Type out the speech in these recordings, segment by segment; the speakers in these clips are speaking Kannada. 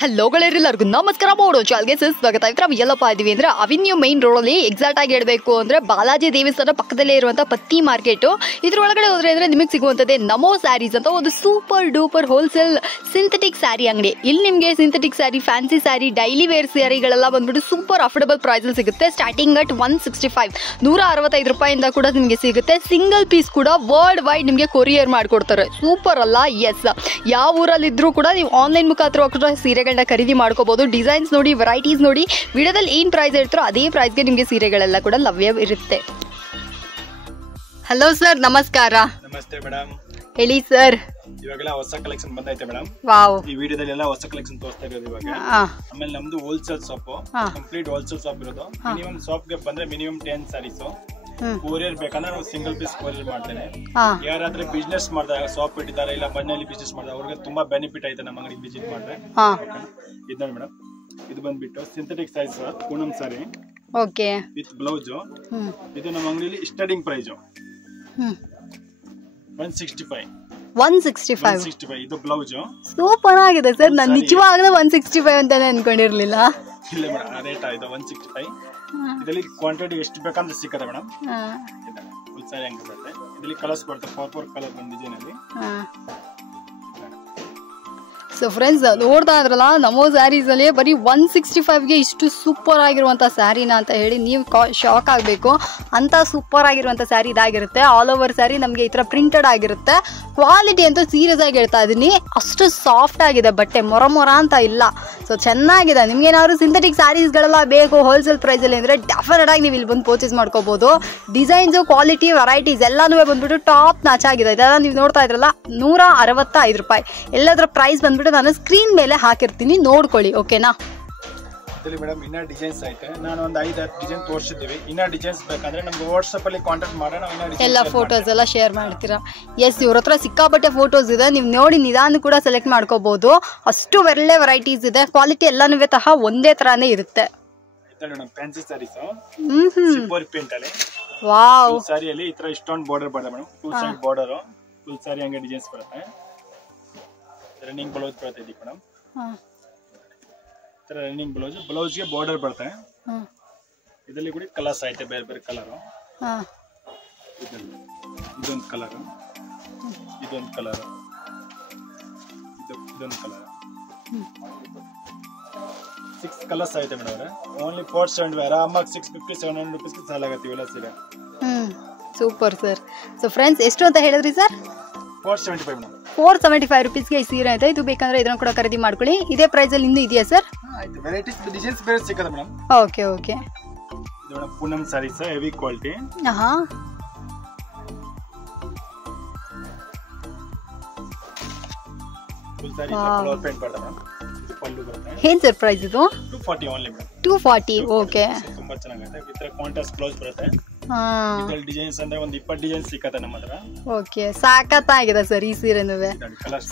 ಹಲೋ ಗೆಳೆಯರೆಲ್ಲರಿಗೂ ನಮಸ್ಕಾರ. ಮಾಡೋದು ಚಾಲ್ಗೆ ಸ್ವಾಗತ. ನಾವು ಎಲ್ಲಪ್ಪ ಇದೀವಿ ಅಂದ್ರೆ ಅವಿನ್ಯೂ ಮೈನ್ ರೋಡಲ್ಲಿ ಎಕ್ಸಾಕ್ಟ್ ಆಗಿ ಹೇಳಬೇಕು ಅಂದ್ರೆ ಬಾಲಾಜಿ ದೇವಸ್ಥಾನ ಪಕ್ಕದಲ್ಲೇ ಇರುವಂಥ ಪತ್ತಿ ಮಾರ್ಕೆಟು. ಇದ್ರ ಒಳಗಡೆ ಹೋದ್ರೆ ಅಂದ್ರೆ ನಿಮಗೆ ಸಿಗುವಂಥದ್ದೇ ನಮೋ ಸ್ಯಾರೀಸ್ ಅಂತ ಒಂದು super duper wholesale synthetic sari ಅಂಗಡಿ. ಇಲ್ಲಿ ನಿಮಗೆ synthetic sari, fancy sari, daily wear ಸ್ಯಾರಿಗಳೆಲ್ಲ ಬಂದ್ಬಿಟ್ಟು ಸೂಪರ್ ಅಫೋರ್ಡಬಲ್ ಪ್ರೈಸಲ್ಲಿ ಸಿಗುತ್ತೆ. ಸ್ಟಾರ್ಟಿಂಗ್ ಅಟ್ 165 165 ರೂಪಾಯಿಂದ ಕೂಡ ನಿಮಗೆ ಸಿಗುತ್ತೆ. ಸಿಂಗಲ್ ಪೀಸ್ ಕೂಡ ವರ್ಲ್ಡ್ ವೈಡ್ ನಿಮಗೆ ಕೊರಿಯರ್ ಮಾಡಿಕೊಡ್ತಾರೆ. ಸೂಪರ್ ಅಲ್ಲ? ಎಸ್, ಯಾವ ಊರಲ್ಲಿದ್ದರೂ ಕೂಡ ನೀವು ಆನ್ಲೈನ್ ಮುಖಾಂತರ ಕೂಡ ಸೀರೆಗಳನ್ನ ಖರೀದಿ ಮಾಡ್ಕೋಬಹುದು. ಡಿಸೈನ್ಸ್ ನೋಡಿ, ವೆರೈಟೀಸ್ ನೋಡಿ. ವಿಡಿಯೋದಲ್ಲಿ ಏನು ಪ್ರೈಸ್ ಹೇಳ್ತಾರೋ ಅದೇ ಪ್ರೈಸ್ಗೆ ನಿಮಗೆ ಸೀರೆಗಳೆಲ್ಲ ಕೂಡ ಲಭ್ಯ ಇರುತ್ತೆ. ಹಲೋ ಸರ್, ನಮಸ್ಕಾರ. ನಮಸ್ತೆ ಮೇಡಮ್. ಹೇಳಿ ಸರ್. ಇವಾಗೆಲ್ಲ ಹೊಸ ಕಲೆಕ್ಷನ್ ಬಂದೈತೆ ಮೇಡಮ್. ವಾವ್. ಈ ವಿಡಿಯೋದಲ್ಲಿ ಎಲ್ಲ ಹೊಸ ಕಲೆಕ್ಷನ್ ತೋರಿಸ್ತಾ ಇರೋದು ಇವಾಗ. ಆಮೇಲೆ ನಮ್ದು wholesale shop, complete wholesale shop ಇರೋದು. ಮಿನಿಮಮ್ ಶಾಪ್ಗೆ ಬಂದ್ರೆ ಮಿನಿಮಮ್ 10 ಸ್ಯಾರೀಸ್ ಕೊರಿಯರ್ ಬೇಕಂದ್ರೆ ನಾವು ಸಿಂಗಲ್ ಪೀಸ್ ಕೊರಿಯರ್ ಮಾಡ್ತೇನೆ. ಯಾರಾದ್ರೆ ಬಿಸ್ನೆಸ್ ಮಾಡ್ತಾರೆ, ಶಾಪ್ ಇಟ್ಟಿದ್ದಾರೆ, ಇಲ್ಲ ಮನೆಯಲ್ಲಿ ಬಿಸ್ನೆಸ್ ಮಾಡ್ತಾರೆ, ಅವ್ರಿಗೆ ತುಂಬಾ ಬೆನಿಫಿಟ್ ಐತೆ ನಮ್ಮ ಅಂಗಡಿಗೆ ವಿಸಿಟ್ ಮಾಡಿದ್ರೆ. ಇದು ನೋಡಿ ಮೇಡಮ್, ಇದು ಬಂದ್ಬಿಟ್ಟು synthetic saris Poonam sari okay with blouse. ಇದು ನಮ್ಮ ಅಂಗಡಿಯಲ್ಲಿ ಸ್ಟಾರ್ಟಿಂಗ್ ಪ್ರೈಸ್ 165. ಇದು ಬ್ಲೌಸ್ ಸೂಪರ್ ಆಗಿದೆ ಸರ್. ನಾನು ನಿಜವಾಗ್ಲೂ 165 ಅಂತಾನೆ ಅನ್ಕೊಂಡಿರ್ಲಿಲ್ಲ. ಇಲ್ಲ ಮೇಡಮ್, ರೇಟ್ ಆಯ್ತು 165. ಇದರಲ್ಲಿ ಕ್ವಾಂಟಿಟಿ ಎಷ್ಟು ಬೇಕಂದ್ರೆ ಸಿಕ್ಕತ್ತೆ ಮೇಡಮ್. ಫುಲ್ ಸ್ಯಾರಿ ಹಂಗೆ ಬರುತ್ತೆ. ಇದರಲ್ಲಿ ಕಲರ್ಸ್ ಬರುತ್ತೆ, 4 ಕಲರ್ ಒಂದು ಡಿಸೈನ್ ಅಲ್ಲಿ. ಸೊ ಫ್ರೆಂಡ್ಸ್, ನೋಡ್ತಾ ಇದ್ರಲ್ಲ ನಮೋ ಸ್ಯಾರೀಸ್ ಅಲ್ಲಿ ಬರೀ 165ಗೆ ಇಷ್ಟು ಸೂಪರ್ ಆಗಿರುವಂಥ ಸ್ಯಾರಿನ ಅಂತ ಹೇಳಿ ನೀವು ಶಾಕ್ ಆಗಬೇಕು. ಅಂತ ಸೂಪರ್ ಆಗಿರುವಂಥ ಸ್ಯಾರಿ ಇದಾಗಿರುತ್ತೆ. ಆಲ್ ಓವರ್ ಸ್ಯಾರಿ ನಮಗೆ ಈ ಥರ ಪ್ರಿಂಟೆಡ್ ಆಗಿರುತ್ತೆ. ಕ್ವಾಲಿಟಿ ಅಂತೂ ಸೀರಿಯಸ್ ಆಗಿ ಹೇಳ್ತಾ ಇದ್ದೀನಿ, ಅಷ್ಟು ಸಾಫ್ಟ್ ಆಗಿದೆ ಬಟ್ಟೆ, ಮೊರ ಅಂತ ಇಲ್ಲ. ಸೊ ಚೆನ್ನಾಗಿದೆ. ನಿಮ್ಗೇನಾದ್ರು ಸಿಂಥೆಟಿಕ್ ಸ್ಯಾರೀಸ್ಗಳೆಲ್ಲ ಬೇಕು ಹೋಲ್ಸೇಲ್ ಪ್ರೈಸಲ್ಲಿ ಅಂದರೆ ಡೆಫಿನೆಟ್ ಆಗಿ ನೀವು ಇಲ್ಲಿ ಬಂದು ಪರ್ಚೇಸ್ ಮಾಡ್ಕೋಬೋದು. ಡಿಸೈನ್ಸು, ಕ್ವಾಲಿಟಿ, ವೆರೈಟೀಸ್ ಎಲ್ಲನೂ ಬಂದ್ಬಿಟ್ಟು ಟಾಪ್ ನಾಚ್ ಆಗಿದೆ. ಇದೆಲ್ಲ ನೀವು ನೋಡ್ತಾ ಇದ್ರಲ್ಲ 165 ರೂಪಾಯಿ. ಎಲ್ಲದರ ಪ್ರೈಸ್ ಬಂದ್ಬಿಟ್ಟು ನಾನು ಸ್ಕ್ರೀನ್ ಮೇಲೆ ಹಾಕಿರ್ತೀನಿ, ನೋಡ್ಕೊಳ್ಳಿ. ಓಕೆನಾ? ಮೇಡಮ್ ಇನ್ನ ಡಿಸೈನ್ಸ್ ಐತೆ. ನಾನು ಒಂದು 5-10 ಡಿಸೈನ್ ತೋರಿಸಿದ್ದೀವಿ. ಇನ್ನ ಡಿಸೈನ್ಸ್ ಬೇಕಂದ್ರೆ ನಮ್ಗೆ ವಾಟ್ಸ್ಆಪ್ ಅಲ್ಲಿ ಕಾಂಟ್ಯಾಕ್ಟ್ ಮಾಡೋಣ. ಎಲ್ಲ ಫೋಟೋಸ್ ಎಲ್ಲ ಶೇರ್ ಮಾಡ್ತೀರಾ? ಎಸ್, ಇವ್ರ ಹತ್ರ ಸಿಕ್ಕಾಪಟ್ಟೆ ಫೋಟೋಸ್ ಇದೆ. ನೀವು ನೋಡಿ ನಿಧಾನ ಕೂಡ ಸೆಲೆಕ್ಟ್ ಮಾಡ್ಕೋಬಹುದು. ಅಷ್ಟು ಒಳ್ಳೆ ವೆರೈಟೀಸ್ ಇದೆ. ಕ್ವಾಲಿಟಿ ಎಲ್ಲನೂ ಒಂದೇ ತರಾನೇ ಇರುತ್ತೆ. ಫ್ಯಾನ್ಸಿ ಸ್ಯಾರೀಸ್ ಸಿಂಪಲ್ ಪ್ರಿಂಟ್ ಅಲ್ಲಿ. ವಾವ್. ಸ್ಯಾರಿಯಲ್ಲಿ ಈ ತರ ಸ್ಟೋನ್ ಬಾರ್ಡರ್ ಬರುತ್ತೆ madam. 2 side border, full sari ಹಂಗೆ ಡಿಸೈನ್ಸ್ ಬರುತ್ತೆ. ರನ್ನಿಂಗ್ ಬ್ಲೌಸ್ ಬರುತ್ತೆ ಇದಕ್ಕೆ ಮೇಡಮ್. ರನ್ನಿಂಗ್ ಬ್ಲೌಸ್ಗೆ ಬಾರ್ಡರ್ ಬರುತ್ತೆ. ಇದರಲ್ಲಿ ಕೂಡ ಕಲರ್ಸ್ ಐತೆ, ಬೇರೆ ಬೇರೆ ಕಲರ್. ಇದೊಂದು ಕಲರ್, ಇದೊಂದು ಕಲರ್, ಇದೊಂದು ಕಲರ್. 6 ಕಲರ್ಸ್ ಐತೆ ಮೇಡಮ್. ಓನ್ಲಿ 470. ಆರಾಮಾಗಿ 650-700 ರೂಪೀಸ್ಗೆ ಸಾಲ ಆಗತ್ತೆ ಇವೆಲ್ಲ ಸೀರೆ. Super sir. ಸೊ ಫ್ರೆಂಡ್ಸ್, ಎಷ್ಟು ಅಂತ ಹೇಳಿದ್ರಿ ಸರ್? 475 ಮೇಡಮ್. 475 ರೂಪೀಸ್ಗೆ ಈ ಸೀರೆ ಇದೆ. ಇದು ಬೇಕಂದ್ರೆ ಇದನ್ನ ಕೂಡ ಖರೀದಿ ಮಾಡ್ಕೊಳ್ಳಿ. ಇದೇ ಪ್ರೈಸ್ ಅಲ್ಲಿ ಇನ್ನೂ ಇದೆಯಾ ಸರ್? ಆಯ್ತು, ವೆರೈಟೀಸ್ ಡಿಸೈನ್ಸ್ ಬೇರೆ ಸಿಕ್ಕತ್ತೆ ಮೇಡಮ್. Okay okay. ಇದು madam Poonam saris, heavy quality. Full sari colour paint ಬರುತ್ತೆ ಮೇಡಮ್. ಇದು ಪಲ್ಲು ಬರುತ್ತೆ. ಏನ್ ಸರ್ ಪ್ರೈಸ್ ಇದು? 240 ಓನ್ಲಿ ಮೇಡಮ್. 240. ಓಕೆ. ತುಂಬಾ ಚೆನ್ನಾಗಿದೆ. ವಿತ್ ಕಾಂಟ್ರಾಸ್ಟ್ ಬ್ಲೌಸ್ ಬರುತ್ತೆ. ಡಿಸೈನ್ಸ್ ಅಂದ್ರೆ ಒಂದು 20 ಡಿಸೈನ್ ಸಿಕ್ಕತ್ತೆ ನಮ್ಮ ಹತ್ರ. ಓಕೆ, ಸಾಕತ್ತಾಗಿದೆ ಸರ್ ಈ ಸೀರೆನುವೆ.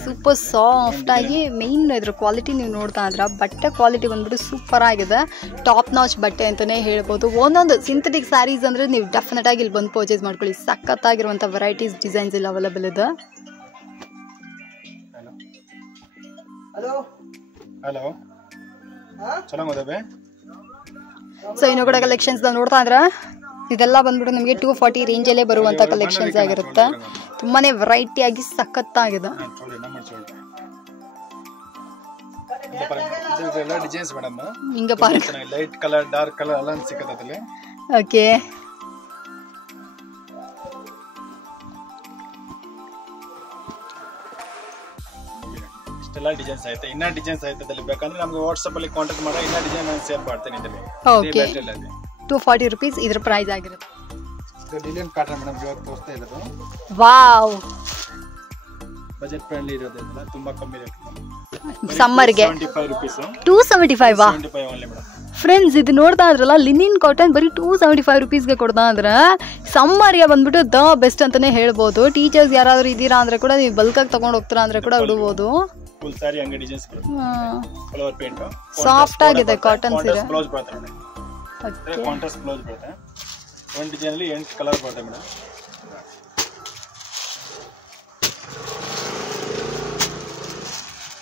ಸೂಪರ್ ಸಾಫ್ಟ್ ಆಗಿ, ಮೇನ್ ಇದ್ರ ಕ್ವಾಲಿಟಿ ನೀವು ನೋಡ್ತಾ ಇದ್ರ ಬಟ್ಟೆ ಕ್ವಾಲಿಟಿ ಬಂದ್ಬಿಟ್ಟು ಸೂಪರ್ ಆಗಿದೆ. ಟಾಪ್ ನಾಚ್ ಬಟ್ಟೆ ಅಂತಾನೆ ಹೇಳ್ಬೋದು. ಒಂದೊಂದು ಸಿಂಥೆಟಿಕ್ ಸ್ಯಾರೀಸ್ ಅಂದ್ರೆ ನೀವು ಡೆಫಿನೆಟ್ ಆಗಿ ಇಲ್ಲಿ ಬಂದು ಪರ್ಚೇಸ್ ಮಾಡ್ಕೊಳ್ಳಿ. ಸಖತ್ತಾಗಿರುವಂತ ವೆರೈಟೀಸ್, ಡಿಸೈನ್ಸ್ ಇಲ್ಲಿ ಅವೈಲೇಬಲ್ ಇದೆ. ಹಲೋ, ಚೆನ್ನಾಗಿದೆ. ಸೊ ಇನ್ನು ಕೂಡ ಕಲೆಕ್ಷನ್ಸ್ ನೋಡ್ತಾ ಇದ್ರ ಇದೆಲ್ಲ ಬಂದ್ಬಿಟ್ಟು ನಿಮಗೆ 240 ರೇಂಜಲ್ಲೇ ಬರುವಂಥ ಕಲೆಕ್ಷನ್ಸ್ ಆಗಿರುತ್ತೆ. ತುಂಬಾನೇ ವೆರೈಟಿ ಆಗಿ ಸಖತ್ತಾಗಿದೆ. ಹಿಂಗೆ ಲೈಟ್ ಕಲರ್, ಡಾರ್ಕ್ ಕಲರ್ ಎಲ್ಲ ಸಿಕ್ಕತ್ತೆ. ಓಕೆ. ಇಷ್ಟೆಲ್ಲ ಡಿಸೈನ್ಸ್ ಐತೆ. ಇನ್ನ ಡಿಸೈನ್ಸ್ ಐತೆ ಅದ್ರಲ್ಲಿ ಬೇಕಂದ್ರೆ ನಮ್ಗೆ ವಾಟ್ಸ್ಆಪ್ ಅಲ್ಲಿ ಕಾಂಟ್ಯಾಕ್ಟ್ ಮಾಡಿ. ಇನ್ನ ಡಿಸೈನ್ ನಾನು ಶೇರ್ ಮಾಡ್ತೀನಿ ಇದರಲ್ಲಿ. ಓಕೆ. 240 ರೂಪೀಸ್ ಇದ್ರ ಪ್ರೈಸ್ ಆಗಿರುತ್ತೆ. ಇದು ಡಿಲೈನ್ ಪ್ಯಾಟರ್ನ್ ಮೇಡಮ್ ಇವಾಗ ತೋರಿಸ್ತಾ ಇರೋದು. ವಾವ್. ಬಜೆಟ್ ಫ್ರೆಂಡ್ಲಿ ಇರೋದ್ರಿಂದ ತುಂಬಾ ಕಮ್ಮಿ ರೇಟ್. ಸಮ್ಮರ್ಗೆ 75 ರೂಪೀಸ್. 275 75 only madam. ಫ್ರೆಂಡ್ಸ್, ಇದು ನೋಡ್ತಾ ಇದ್ರಲ್ಲ ಲಿನಿನ್ ಕಾಟನ್ ಬರೀ 275 ರೂಪೀಸ್ಗೆ ಕೊಡ್ತಾ ಇದ್ರೆ ಸಮ್ಮರ್ಗೆ ಬಂದ್ಬಿಟ್ಟು ದ ಬೆಸ್ಟ್ ಅಂತಾನೆ ಹೇಳ್ಬೋದು. ಟೀಚರ್ಸ್ ಯಾರಾದ್ರೂ ಇದ್ದೀರಾ ಅಂದ್ರೆ ಕೂಡ ನೀವು ಬಲ್ಕಾಗಿ ತಗೊಂಡು ಹೋಗ್ತೀರಾ ಅಂದ್ರೆ ಕೂಡ ಉಡಬಹುದು. ಫುಲ್ ಸಾರಿ ಹಂಗೆ ಡಿಸೈನ್ಸ್ ಬರುತ್ತೆ. ಕಲರ್ ಪೇಂಟ್ ಸಾಫ್ಟ್ ಆಗಿದೆ ಕಾಟನ್ ಸೀರೆ. ಬ್ಲೌಸ್ ಬರುತ್ತೆ ನೋಡಿ. ಓಕೆ, ಕಾಂಟ್ರಾಸ್ಟ್ ಬ್ಲೌಸ್ ಬರುತ್ತೆ. ಒಂದು ಡಿಸೈನ್ ಅಲ್ಲಿ 8 ಕಲರ್ ಬರುತ್ತೆ ಮೇಡಮ್.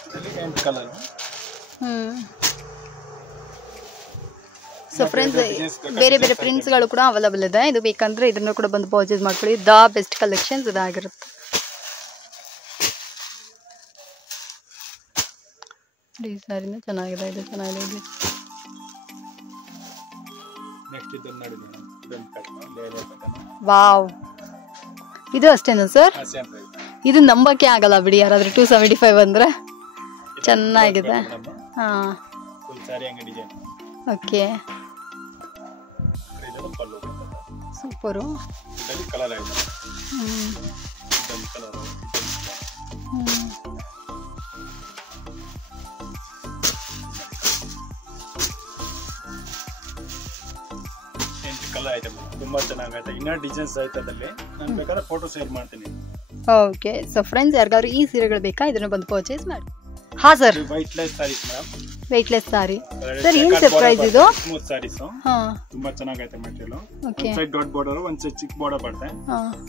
ಇದರಲ್ಲಿ 8 ಕಲರ್. ಸೊ ಫ್ರೆಂಡ್ಸ್ ಬೇರೆ ಬೇರೆ ಪ್ರಿಂಟ್ಸ್ಗಳು ಕೂಡ ಅವೈಲಬಲ್ ಇದೆ. ಇದು ಬೇಕಂದ್ರೆ ಇದನ್ನು ಕೂಡ ಬಂದು ಪರ್ಚೇಸ್ ಮಾಡ್ಕೊಳ್ಳಿ. ದ ಬೆಸ್ಟ್ ಕಲೆಕ್ಷನ್ಸ್ ಇದಾಗಿರುತ್ತೆ. ಈ ಸಾರಿನ ಚೆನ್ನಾಗಿದೆ, ಇದು ಚೆನ್ನಾಗಿದೆ. ಇದು ನೆಕ್ಸ್ಟ್ ಇದನ್ನ ನೋಡಿ ಮೇಡಮ್, ಇದನ್ನ ಪ್ಯಾಟರ್ನ್. ವಾವ್, ಇದು ಅಷ್ಟೇನಾ ಸರ್? ಇದು ನಂಬಕ್ಕೆ ಆಗಲ್ಲ ಬಿಡಿ, ಯಾರಾದ್ರೂ 275 ಅಂದ್ರೆ. ಚೆನ್ನಾಗಿದೆ. ಹಾ, ಫುಲ್ ಸಾರಿ ಹಂಗೆ ಡಿಸೈನ್. ಓಕೆ, ಇದು ಪಲ್ಲು ಸೂಪರು. ಇದರಲ್ಲಿ ಕಲರ್ ಆಗಿದೆ. ಇದೊಂದು ಕಲರ್. ಕಲರ್ ಐತೆ, ತುಂಬಾ ಚೆನ್ನಾಗೈತೆ. ಇನ್ನ ಡಿಸೈನ್ಸ್ ಐತೆ ಅದಲ್ಲಿ, ನಾನು ಬೇಕಾದ್ರೆ ಫೋಟೋ ಶೇರ್ ಮಾಡ್ತೀನಿ. ಓಕೆ, ಸೊ ಫ್ರೆಂಡ್ಸ್ ಯಾರಿಗಾದ್ರೂ ಈ ಸೀರೆಗಳು ಬೇಕಾ ಇದನ್ನ ಬಂದು ಪರ್ಚೇಸ್ ಮಾಡಿ. ಹಾ sir, weightless saris madam. Weightless sari sir, ಏನ್ ಸರ್ ಪ್ರೈಸ್ ಇದು? Smooth saris. ಹಾ, ತುಂಬಾ ಚೆನ್ನಾಗೈತೆ ಮೆಟೀರಿಯಲ್. ಓಕೆ, ಒಂದು ಸೈಡ್ ದೊಡ್ಡ ಬಾರ್ಡರ್, ಒಂದು ಸೈಡ್ ಚಿಕ್ಕ ಬಾರ್ಡರ್ ಬರುತ್ತೆ.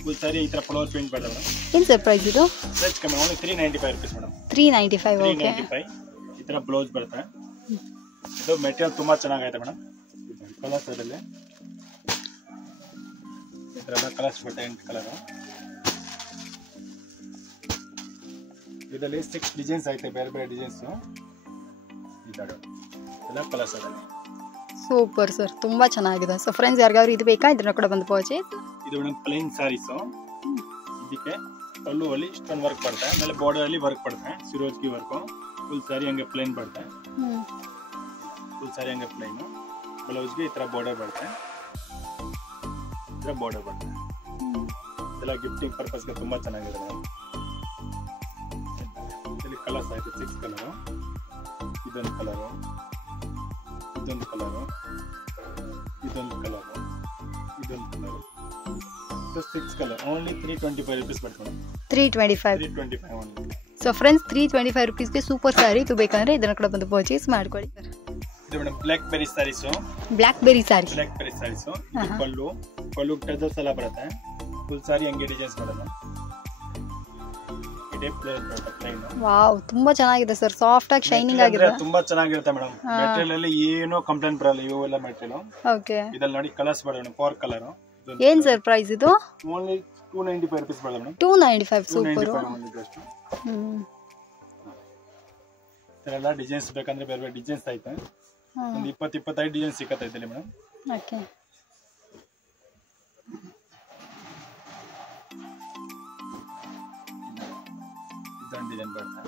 ಫುಲ್ ಸಾರಿ ಈ ತರ ಫ್ಲವರ್ ಪ್ರಿಂಟ್ ಬರ್ತದೆ ಮೇಡಮ್. ಏನ್ ಸರ್ ಪ್ರೈಸ್ ಇದು? ಪ್ರೈಸ್ ಕಮ್ಮಿ, ಓನ್ಲಿ 395 rupees ಮೇಡಮ್. 395. ಓಕೆ, 395. ಈ ತರ ಬ್ಲೌಸ್ ಬರುತ್ತೆ. ಇದು ಮೆಟೀರಿಯಲ್ ತುಂಬಾ ಚೆನ್ನಾಗೈತೆ ಮೇಡಮ್. ಕಲರ್ಸ್ ಅದರಲ್ಲಿ ಈ ತರ ಕಲರ್ಸ್ ಬರುತ್ತೆ, 8 ಕಲರ್. ಇದರಲ್ಲಿ 6 ಡಿಸೈನ್ಸ್ ಐತೆ, ಬೇರೆ ಬೇರೆ ಡಿಸೈನ್ಸ್. ಎಲ್ಲ ಕಲರ್ಸ್ ಅದರಲ್ಲಿ. ಸೂಪರ್ ಸರ್, ತುಂಬಾ ಚೆನ್ನಾಗಿದೆ. ಸೊ ಫ್ರೆಂಡ್ಸ್ ಯಾರಿಗಾದ್ರೂ ಇದು ಬೇಕಾ ಇದನ್ನ ಕೂಡ ಬಂದು ಪರ್ಚೇಸ್. ಇದು ಮೇಡಮ್ ಪ್ಲೇನ್ ಸಾರೀಸ್. ಇದಕ್ಕೆ ಪಲ್ಲು ಅಲ್ಲಿ ಸ್ಟೋನ್ ವರ್ಕ್ ಬರುತ್ತೆ, ಆಮೇಲೆ ಬಾರ್ಡರ್ ಅಲ್ಲಿ ವರ್ಕ್ ಬರುತ್ತೆ, ಸಿರೋಜ್ಗಿ ವರ್ಕ್. ಫುಲ್ ಸಾರಿ ಹಂಗೆ ಪ್ಲೇನ್ ಬರುತ್ತೆ. ಫುಲ್ ಸಾರಿ ಹಂಗೆ ಪ್ಲೇನ್. ಬ್ಲೌಸ್ಗೆ ಈ ತರ ಬಾರ್ಡರ್ ಬರುತ್ತೆ, ಈ ತರ ಬಾರ್ಡರ್ ಬರುತ್ತೆ. ಇದೆಲ್ಲ ಗಿಫ್ಟಿಂಗ್ ಪರ್ಪಸ್ಗೆ ತುಂಬಾ ಚೆನ್ನಾಗಿದೆ ಮೇಡಮ್. ಇದರಲ್ಲಿ ಕಲರ್ಸ್ ಆಯ್ತು, 6 ಕಲರ್. ಇದೊಂದು ಕಲರು, ಇದೊಂದು ಕಲರು, ಇದೊಂದು ಕಲರು, ಇದೊಂದು ಕಲರು. ಇದು 6 ಕಲರ್. ಓನ್ಲಿ 325 rupees ಬರ್ತದೆ. 325 ಓನ್ಲಿ. ಸೊ ಫ್ರೆಂಡ್ಸ್ 325 rupeesಗೆ ಸೂಪರ್ ಸಾರಿ. ಇದು ಬೇಕಂದ್ರೆ ಇದನ್ನ ಕೂಡ ಬಂದು ಪರ್ಚೇಸ್ ಮಾಡ್ಕೊಳ್ಳಿ. ಇದು madam blackberry saris. Blackberry sari. Blackberry saris. Pallu pallu tassels ಎಲ್ಲ ಬರುತ್ತೆ. ಫುಲ್ ಸಾರಿ ಹಂಗೆ ಡಿಸೈನ್ಸ್ ಬರುತ್ತೆ. ಇದೇ ಪ್ಲೇನ್. ವಾವ್, ತುಂಬಾ ಚೆನ್ನಾಗಿದೆ ಸರ್, ಸಾಫ್ಟ್ ಆಗಿ ಶೈನಿಂಗ್ ಆಗಿದೆ. ತುಂಬಾ ಚೆನ್ನಾಗಿರುತ್ತೆ ಮೇಡಮ್. ಮೆಟೀರಿಯಲ್ ಅಲ್ಲಿ ಏನು ಕಂಪ್ಲೇಂಟ್ ಬರಲ್ಲ. ಇವೆಲ್ಲ ಮೆಟೀರಿಯಲ್. ಓಕೆ, ಇದರಲ್ಲಿ ನೋಡಿ ಕಲರ್ಸ್ ಬರುತ್ತೆ, 4 ಕಲರ್. ಏನ್ ಸರ್ ಪ್ರೈಸ್ ಇದು? ಓನ್ಲಿ 295 rupees ಬರುತ್ತೆ ಮೇಡಮ್. 295. ಸೂಪರ್. ಇದೆಲ್ಲ ಡಿಸೈನ್ಸ್ ಬೇಕಂದ್ರೆ ಬೇರೆ ಬೇರೆ ಡಿಸೈನ್ಸ್ ಐತೆ. ಒಂದು 20-25 ಡಿಸೈನ್ ಸಿಕ್ಕತ್ತೆ ಇದರಲ್ಲಿ ಮೇಡಮ್. ಓಕೆ, ಇದೊಂದು ಡಿಸೈನ್ ಬರುತ್ತೆ.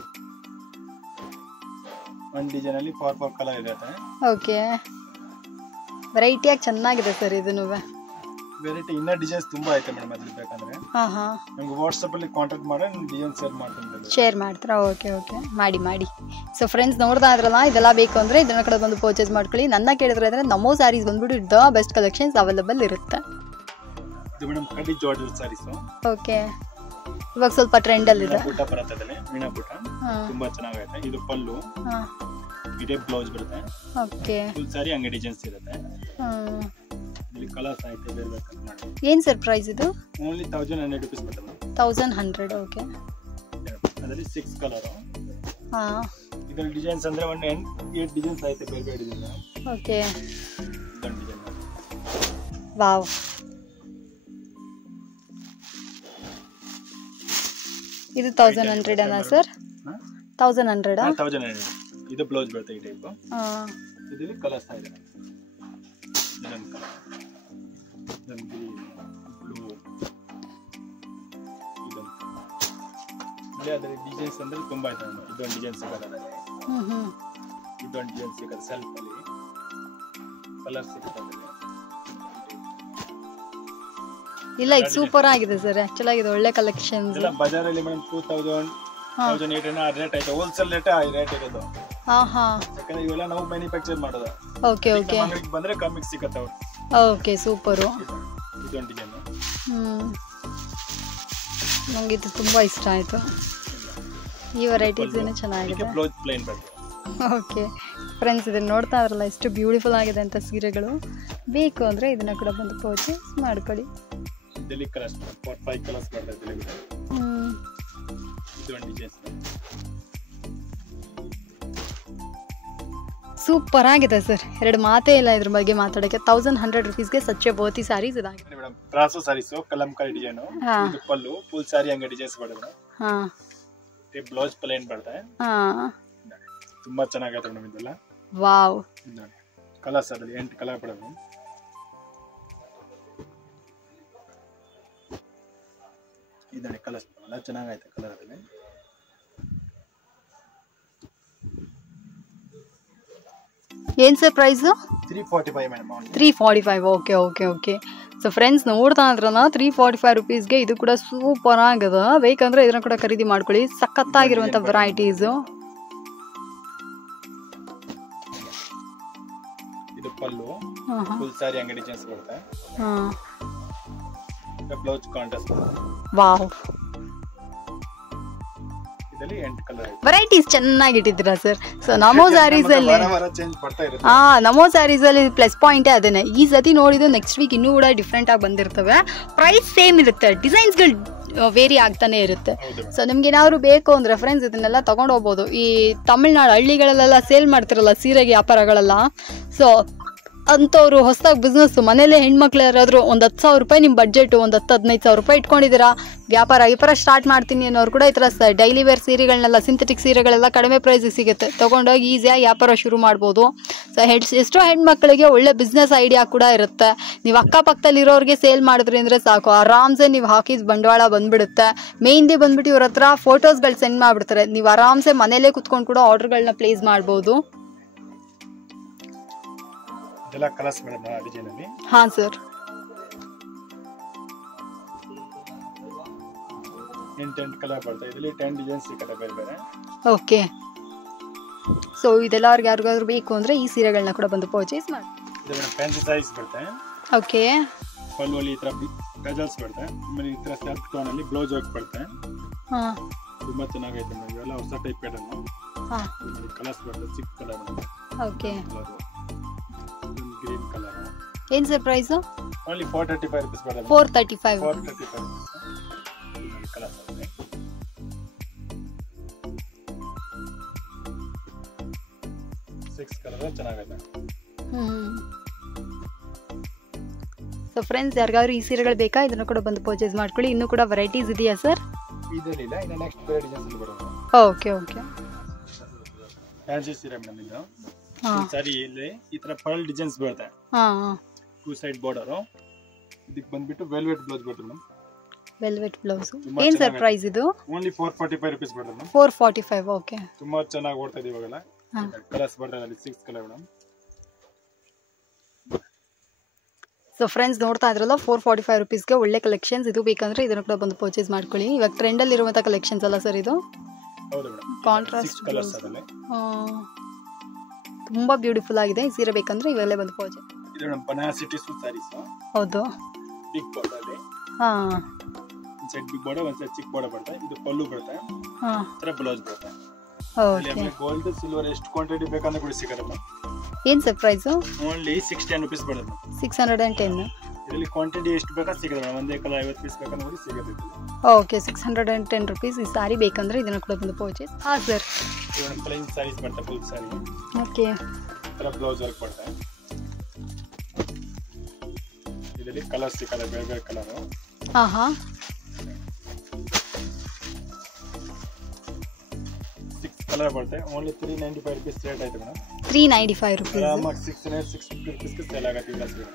ಒಂದು ಡಿಸೈನ್ ಅಲ್ಲಿ 4 ಕಲರ್ ಇರುತ್ತೆ. ಓಕೆ, ವೆರೈಟಿ ಆಗಿ ಚೆನ್ನಾಗಿದೆ ಸರ್. ಇದನ್ನು ವೆರೈಟಿ ಇನ್ನ ಡಿಸೈನ್ಸ್ ತುಂಬಾ ಐತೆ ಮೇಡಮ್. ಅದ್ರಲ್ಲಿ ಬೇಕಂದ್ರೆ ನಮ್ಗೆ ವಾಟ್ಸ್ಆಪ್ ಅಲ್ಲಿ ಕಾಂಟ್ಯಾಕ್ಟ್ ಮಾಡಿ ಡಿಸೈನ್ ಶೇರ್ ಮಾಡ್ತೀರಾ? ಓಕೆ ಓಕೆ, ಮಾಡಿ. ಸೊ ಫ್ರೆಂಡ್ಸ್ ನೋಡ್ತಾ ಇದ್ರಲ್ಲ, ಇದೆಲ್ಲ ಬೇಕು ಅಂದ್ರೆ ಇದನ್ನ ಕಡೆ ಬಂದು ಪರ್ಚೇಸ್ ಮಾಡ್ಕೊಳ್ಳಿ. ನನ್ನ ಕೇಳಿದ್ರೆ ಅಂದ್ರೆ ನಮೋ ಸ್ಯಾರೀಸ್ ಬಂದ್ಬಿಟ್ಟು ದ ಬೆಸ್ಟ್ ಕಲೆಕ್ಷನ್ಸ್ ಅವೈಲೇಬಲ್ ಇರುತ್ತೆ. ಇದು ಮೇಡಮ್ ಕಡಿ ಜಾರ್ಜೆಟ್ ಸ್ಯಾರೀಸ್. ಓಕೆ, ಇವಾಗ ಸ್ವಲ್ಪ ಟ್ರೆಂಡ್ ಅಲ್ಲಿ ಇದೆ. ಬುಟ್ಟ ಬರುತ್ತೆ, ಮೀನಾ ಬುಟ್ಟ ತುಂಬಾ ಚೆನ್ನಾಗೈತೆ. ಇದು ಪಲ್ಲು, ಇದೇ ಬ್ಲೌಸ್ ಬರುತ್ತೆ. ಓಕೆ, ಫುಲ್ ಸಾರಿ ಹಂಗೆ ಡಿಸೈನ್ಸ್ ಇರುತ್ತೆ. ಇಲ್ಲಿ ಕಲರ್ಸ್ ಐತೆ, ಬೇರೆ ಬೇರೆ ಕಟ್ ಮಾಡಿ. ಏನ್ ಸರ್ ಪ್ರೈಸ್ ಇದು? ಓನ್ಲಿ 1100 rupees ಬರುತ್ತೆ. 1100. ಓಕೆ, ಅದರಲ್ಲಿ 6 ಕಲರ್. ಹಾ, ಇದರಲ್ಲಿ ಡಿಸೈನ್ಸ್ ಅಂದ್ರೆ 8 ಡಿಸೈನ್ಸ್ ಐತೆ, ಬೇರೆ ಬೇರೆ ಡಿಸೈನ್. ಓಕೆ, ಇದೊಂದು ಡಿಸೈನ್. ವಾವ್, ಇದು 1100 ಅಲ್ಲ ಸರ್? 1100. 1100. ಇದು ಬ್ಲೌಸ್ ಬರುತ್ತೆ ಈ ಟೈಪ್. ಇದರಲ್ಲಿ ಕಲರ್ಸ್ ಇದೆ. ಇದೊಂದು ಕಲರ್, ಇದೊಂದು ಬ್ಲೂ, ಇದೊಂದು. ಅದರಲ್ಲಿ ಡಿಸೈನ್ಸ್ ಅಂದ್ರೆ ತುಂಬಾ ಇದೆ. ಇದೊಂದು ಡಿಸೈನ್ ಸಿಗುತ್ತೆ, ಇದೊಂದು ಡಿಸೈನ್ ಸಿಗುತ್ತೆ ಸೆಲ್ಫ್ ಅಲ್ಲಿ. ಕಲರ್ ಸಿಗುತ್ತೆ. ಇಲ್ಲ, ಇದು ಸೂಪರ್ ಆಗಿದೆ ಸರ್. ಆಕ್ಚುಲಿ ಆಗಿದೆ, ಒಳ್ಳೆ ಕಲೆಕ್ಷನ್ಸ್. ಎಲ್ಲ ಬಜಾರಲ್ಲಿ ಮೇಡಮ್ 2000 1800 ರೇಟ್ ಐತೆ. ಹೋಲ್ಸೇಲ್ ರೇಟ್ ಇರೋದು. ಯಾಕಂದ್ರೆ ಇವೆಲ್ಲ ನಾವು ಮ್ಯಾನುಫ್ಯಾಕ್ಚರ್ ಮಾಡೋದು. ಓಕೆ ಓಕೆ, ಅಂಗಡಿಗೆ ಬಂದ್ರೆ ಕಮ್ಮಿಗೆ ಸಿಗುತ್ತೆ. Okay, super. ಇದೊಂದು ಡಿಸೈನ್. ನಂಗೆ ಇದು ತುಂಬಾ ಇಷ್ಟ ಆಯ್ತು. ಈ ವೆರೈಟೀಸ್ ಏನು ಚೆನ್ನಾಗಿದೆ. ಬ್ಲೌಸ್ ಪ್ಲೇನ್ ಬರುತ್ತೆ. ಓಕೆ ಫ್ರೆಂಡ್ಸ್, ಇದನ್ನ ನೋಡ್ತಾ ಇರಲ್ಲ ಎಷ್ಟು ಬ್ಯೂಟಿಫುಲ್ ಆಗಿದೆ ಅಂತ ಸೀರೆಗಳು. ಬೇಕು ಅಂದ್ರೆ ಇದನ್ನ ಕೂಡ ಬಂದು ಪರ್ಚೇಸ್ ಮಾಡ್ಕೊಳ್ಳಿ. ಇದರಲ್ಲಿ ಕಲರ್ಸ್ 4-5 ಕಲರ್ಸ್ ಬರ್ತದೆ. ಇದೊಂದು ಡಿಸೈನ್. ಸೂಪರ್ ಆಗಿದೆ ಸರ್, ಎರಡು ಮಾತೇ ಇಲ್ಲ ಇದ್ರ ಬಗ್ಗೆ ಮಾತಾಡೋಕ್ಕೆ. 1100 rupeesಗೆ ಸಚ್ಚೆ ಬೋತಿ ಸ್ಯಾರೀಸ್ ಇದಾಗಿದೆ madam. Brasso saris Kalamkari design, ಇದು ಪಲ್ಲು ಫುಲ್ ಸ್ಯಾರಿ ಹಂಗೆ ಡಿಸೈನ್ಸ್ ಬರುತ್ತೆ. ಹಾ, ಈ ಬ್ಲೌಸ್ ಪ್ಲೇನ್ ಬರುತ್ತೆ. ಹಾ, ತುಂಬಾ ಚೆನ್ನಾಗೈತೆ ಮೇಡಮ್ ಇದೆಲ್ಲ. ವಾವ್. ಕಲರ್ಸ್ ಅದರಲ್ಲಿ 8 ಕಲರ್ ಬರುತ್ತೆ. ಇದರಲ್ಲಿ ಕಲರ್ಸ್ ಎಲ್ಲ ಚೆನ್ನಾಗೈತೆ ಕಲರ್ ಅದರಲ್ಲಿ. ಏನ್ sir price? 345 madam. 345. Okay okay okay. So friends ನೋಡ್ತಾ ಇದ್ರಲ್ಲ 345 rupeesಗೆ ಇದು ಕೂಡ ಸೂಪರ್ ಆಗದ. ಬೇಕಂದ್ರೆ ಇದನ್ನ ಕೂಡ ಖರೀದಿ ಮಾಡ್ಕೊಳ್ಳಿ, ಸಖತ್ತಾಗಿರುವಂತ ವೆರೈಟೀಸು. ಇದು ಪಲ್ಲು ಫುಲ್ ಸ್ಯಾರಿ ಅಂಗಡಿ ಡಿಸೈನ್ಸ್ ಬರುತ್ತೆ. ಹಾ, ಬ್ಲೌಸ್ ಕಾಂಟ್ರಾಸ್ಟ್. ವಾವ್. ಇದರಲ್ಲಿ 8 ಕಲರ್ ಇದೆ. ವೆರೈಟೀಸ್ ಚೆನ್ನಾಗಿ ಇಟ್ಟಿದ್ದೀರಾ ಸರ್. ಸೊ ನಮೋ ಸ್ಯಾರೀಸ್ ಅಲ್ಲಿ ಚೇಂಜ್ ಬರ್ತಾ ಇರುತ್ತೆ. ನಮೋ ಸ್ಯಾರೀಸ್ ಅಲ್ಲಿ ಪ್ಲಸ್ ಪಾಯಿಂಟೇ ಅದೇನೆ. ಈ ಸತಿ ನೋಡಿದ್ದು ನೆಕ್ಸ್ಟ್ ವೀಕ್ ಇನ್ನೂ ಕೂಡ ಡಿಫ್ರೆಂಟ್ ಆಗಿ ಬಂದಿರ್ತವೆ. ಪ್ರೈಸ್ ಸೇಮ್ ಇರುತ್ತೆ, ಡಿಸೈನ್ಸ್ಗಳು ವೇರಿ ಆಗ್ತಾನೆ ಇರುತ್ತೆ. ಸೊ ನಿಮ್ಗೆ ಏನಾದ್ರು ಬೇಕು ಅಂದ್ರೆ ಫ್ರೆಂಡ್ಸ್ ಇದನ್ನೆಲ್ಲ ತಗೊಂಡು ಹೋಗ್ಬೋದು. ಈ ತಮಿಳ್ನಾಡು ಹಳ್ಳಿಗಳಲ್ಲೆಲ್ಲ ಸೇಲ್ ಮಾಡ್ತಿರಲ್ಲ ಸೀರೆಗೆ ವ್ಯಾಪಾರಗಳೆಲ್ಲ, ಸೊ ಅಂಥವ್ರು ಹೊಸದಾಗಿ ಬಿಸ್ನೆಸ್ ಮನೇಲೆ ಹೆಣ್ಮಕ್ಳು ಯಾರಾದರೂ ಒಂದು 10,000 ರೂಪಾಯಿ ನಿಮ್ಮ ಬಡ್ಜೆಟು, ಒಂದು 10-15,000 ರೂಪಾಯಿ ಇಟ್ಕೊಂಡಿದ್ದೀರಾ, ವ್ಯಾಪಾರ ಸ್ಟಾರ್ಟ್ ಮಾಡ್ತೀನಿ ಅನ್ನೋರು ಕೂಡ ಈ ಥರ ಡೈಲಿ ವೇರ್ ಸೀರೆಗಳನ್ನೆಲ್ಲ, ಸಿಂಥೆಟಿಕ್ ಸೀರೆಗಳೆಲ್ಲ ಕಡಿಮೆ ಪ್ರೈಸಿಗೆ ಸಿಗುತ್ತೆ, ತೊಗೊಂಡೋಗಿ ಈಸಿಯಾಗಿ ವ್ಯಾಪಾರ ಶುರು ಮಾಡ್ಬೋದು. ಸೊ ಎಷ್ಟೋ ಹೆಣ್ಮಕ್ಳಿಗೆ ಒಳ್ಳೆ ಬಿಸ್ನೆಸ್ ಐಡಿಯಾ ಕೂಡ ಇರುತ್ತೆ. ನೀವು ಅಕ್ಕಪಕ್ಕದಲ್ಲಿರೋರಿಗೆ ಸೇಲ್ ಮಾಡಿದ್ರಿ ಅಂದರೆ ಸಾಕು, ಆರಾಮ್ಸೆ ನೀವು ಹಾಕಿದ ಬಂಡವಾಳ ಬಂದುಬಿಡುತ್ತೆ. ಮೇಯ್ನ್ಲಿ ಬಂದುಬಿಟ್ಟು ಇವ್ರ ಹತ್ರ ಫೋಟೋಸ್ಗಳು ಸೆಂಡ್ ಮಾಡಿಬಿಡ್ತಾರೆ, ನೀವು ಆರಾಮ್ಸೆ ಮನೇಲೇ ಕುತ್ಕೊಂಡು ಕೂಡ ಆರ್ಡರ್ಗಳನ್ನ ಪ್ಲೇಸ್ ಮಾಡ್ಬೋದು. ಇದೆಲ್ಲ ಕಲರ್ಸ್ ಮೇಡಮ್ ಡಿಸೈನ್ ಅಲ್ಲಿ. ಹಾ ಸರ್. 10 ಕಲರ್ ಬರುತ್ತೆ. ಇದರಲ್ಲಿ 10 ಡಿಸೈನ್ಸ್ ಸಿಗುತ್ತೆ ಬೇರೆ ಬೇರೆ. ಓಕೆ. ಸೊ ಇದೆಲ್ಲ ಅವ್ರಿಗೆ ಯಾರಿಗಾದ್ರೂ ಬೇಕು ಅಂದ್ರೆ ಈ ಸೀರೆಗಳನ್ನ ಕೂಡ ಬಂದು ಪರ್ಚೇಸ್ ಮಾಡಿ. ಇದು ಮೇಡಮ್ ಫ್ಯಾನ್ಸಿ ಸ್ಯಾರೀಸ್ ಬರುತ್ತೆ. ಓಕೆ. ಪಲ್ಲು ಅಲ್ಲಿ ಈ ತರ ಗಜಲ್ಸ್ ಬರುತ್ತೆ. ಆಮೇಲೆ ಈ ತರ ಸೆಲ್ಫ್ ಟೋನ್ ಅಲ್ಲಿ ಬ್ಲೌಸ್ ವರ್ಕ್ ಬರುತ್ತೆ. ಹಾ, ತುಂಬಾ ಚೆನ್ನಾಗೈತೆ ಮೇಡಮ್. ಇವೆಲ್ಲ ಹೊಸ ಟೈಪ್ ಪ್ಯಾಟರ್ನ್. ಹಾ, ಕಲರ್ಸ್ ಬರುತ್ತೆ. 6 ಕಲರ್ ಬರುತ್ತೆ. ಓಕೆ. Green colour. ಏನ್ ಸರ್ ಪ್ರೈಸ್? ಓನ್ಲಿ 435 rupees ಬರುತ್ತೆ. 435. 435 ಕಲರ್ಸ್ ಬರುತ್ತೆ. 6 ಕಲರ್ ಚೆನ್ನಾಗೈತೆ. ಸೊ ಫ್ರೆಂಡ್ಸ್ ಯಾರಿಗಾದ್ರೂ ಈ ಸೀರೆಗಳು ಬೇಕಾ ಇದನ್ನು ಕೂಡ ಬಂದು ಪರ್ಚೇಸ್ ಮಾಡ್ಕೊಳ್ಳಿ. ಇನ್ನೂ ಕೂಡ ವೆರೈಟೀಸ್ ಇದೆಯಾ ಸರ್? ಇದರಲ್ಲಿಲ್ಲ, ಇನ್ನು ನೆಕ್ಸ್ಟ್ ಬೇರೆ ಡಿಸೈನ್ಸ್ ಅಲ್ಲಿ ಬರುತ್ತೆ. Okay okay. ಫ್ಯಾನ್ಸಿ ಸೀರೆ ಮೇಡಮ್ ಇದು. ಸರಿ, ಇಲ್ಲಿ ಈ ತರ ಪರ್ಲ್ ಡಿಸೈನ್ಸ್ ಬರುತ್ತೆ. ಹಾ, 2 ಸೈಡ್ ಬಾರ್ಡರ್. ಇದಕ್ಕೆ ಬಂದ್ಬಿಟ್ಟು ವೆಲ್ವೆಟ್ ಬ್ಲೌಸ್ ಬರುತ್ತೆ ಮೇಡಮ್. Velvet blouse. ಏನ್ ಸರ್ ಪ್ರೈಸ್ ಇದು? ಓನ್ಲಿ 445 rupees ಬರುತ್ತೆ ಮೇಡಮ್. 445. ಓಕೆ. ತುಂಬಾ ಚೆನ್ನಾಗಿ ಓಡ್ತಾ ಇದೆ ಇವಾಗೆಲ್ಲ. ಕಲರ್ಸ್ ಬರ್ತದೆ ಅಲ್ಲಿ 6 ಕಲರ್ ಮೇಡಮ್. ಸೊ ಫ್ರೆಂಡ್ಸ್ ನೋಡ್ತಾ ಇದ್ರಲ್ಲ 445 rupeesಗೆ ಒಳ್ಳೆ ಕಲೆಕ್ಷನ್ಸ್. ಇದು ಬೇಕಂದ್ರೆ ಇದನ್ನು ಕೂಡ ಬಂದು ಪರ್ಚೇಸ್ ಮಾಡ್ಕೊಳ್ಳಿ. ಇವಾಗ ಟ್ರೆಂಡ್ ಅಲ್ಲಿ ಇರುವಂತ ಕಲೆಕ್ಷನ್ಸ್ ಅಲ್ಲ ಸರ್ ಇದು? ಹೌದು ಮೇಡಮ್. ಕಾಂಟ್ರಾಸ್ಟ್ ಕಲರ್ಸ್ ಅದರಲ್ಲಿ ತುಂಬಾ ಬ್ಯೂಟಿಫುಲ್ ಆಗಿದೆ. ಈ ಸೀರೆ ಬೇಕಂದ್ರೆ ಇವೆಲ್ಲ ಬಂದು ಪರ್ಚೇಸ್. ಇದು ಮೇಡಮ್ ಬನಾರಸಿ ಟಿಶ್ಯೂ ಸ್ಯಾರೀಸ್. ಹೌದು. ಬಿಗ್ ಬಾರ್ಡರ್ ಅಲ್ಲಿ. ಹಾ, ಒಂದು ಸೈಡ್ ಬಿಗ್ ಬಾರ್ಡರ್, ಒಂದು ಸೈಡ್ ಚಿಕ್ಕ ಬಾರ್ಡರ್ ಬರುತ್ತೆ. ಇದು ಪಲ್ಲು ಬರುತ್ತೆ. ಹಾ, ತರ ಬ್ಲೌಸ್ ಬರುತ್ತೆ. ಓಕೆ. ಗೋಲ್ಡ್ ಸಿಲ್ವರ್ ಎಷ್ಟು ಕ್ವಾಂಟಿಟಿ ಬೇಕಂದ್ರೆ ಕೂಡ ಸಿಗುತ್ತೆ ಮೇಡಮ್. ಏನ್ ಸರ್ ಪ್ರೈಸ್? ಓನ್ಲಿ 610 rupees ಬರುತ್ತೆ ಮೇಡಮ್. 610. ಇದರಲ್ಲಿ ಕ್ವಾಂಟಿಟಿ ಎಷ್ಟು ಬೇಕಾ ಸಿಗುತ್ತೆ ಮೇಡಮ್. ಒಂದೇ ಕಲರ್ 50 ಪೀಸ್ ಬೇಕಂದ್ರೆ ಕೂಡ ಸಿಗುತ್ತೆ. ಓಕೆ. 610 rupees. ಈ ಸಾರಿ ಬೇಕಂದ್ರೆ ಇದನ್ನ ಕೂಡ ಬಂದು ಪರ್ಚೇಸ್. ಹಾ ಸರ್. ಇದು ಪ್ಲೇನ್ ಸ್ಯಾರೀಸ್ ಬರುತ್ತೆ, ಫುಲ್ ಸ್ಯಾರಿ. ಓಕೆ. ತರ ಬ್ಲೌಸ್ ವರ್ಕ್ ಬರುತ್ತೆ. ಇದರಲ್ಲಿ ಕಲರ್ಸ್ ಸಿಗುತ್ತೆ, ಬೇರೆ ಬೇರೆ ಕಲರ್. ಹಾ, ಹಾ. 6 ಕಲರ್ ಬರುತ್ತೆ. ಓನ್ಲಿ 395 rupees ರೇಟ್ ಆಯ್ತು ಮೇಡಮ್. 395 rupees. ಆರಾಮಾಗಿ 650 rupees ಸೇಲ್ ಆಗುತ್ತೆ ಇವೆಲ್ಲ ಸೀರೆ.